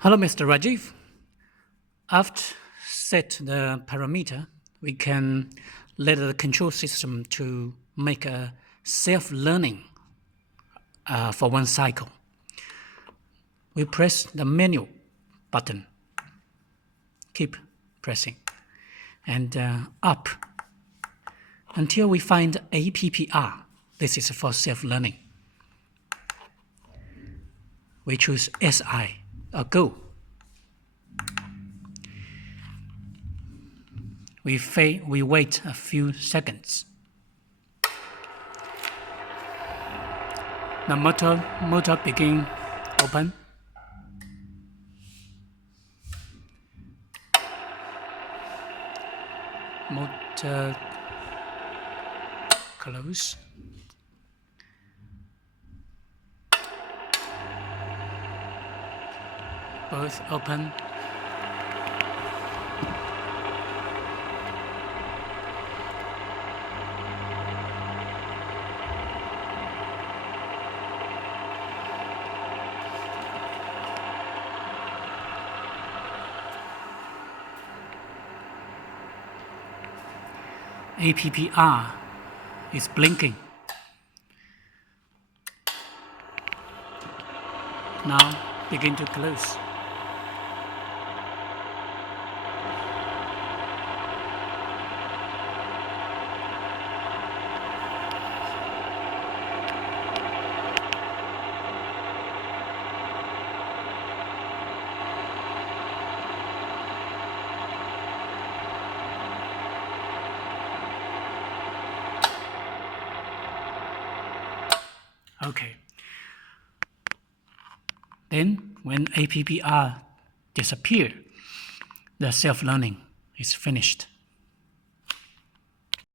Hello, Mr. Rajiv. After set the parameter, we can let the control system to make a self-learning for one cycle. We press the menu button, keep pressing, and up until we find APPR. This is for self-learning. We choose SI, go. We wait a few seconds. The motor begin open. Motor close. Both open. APPR is blinking. Now begin to close. Okay. Then, when APPR disappears, the self-learning is finished.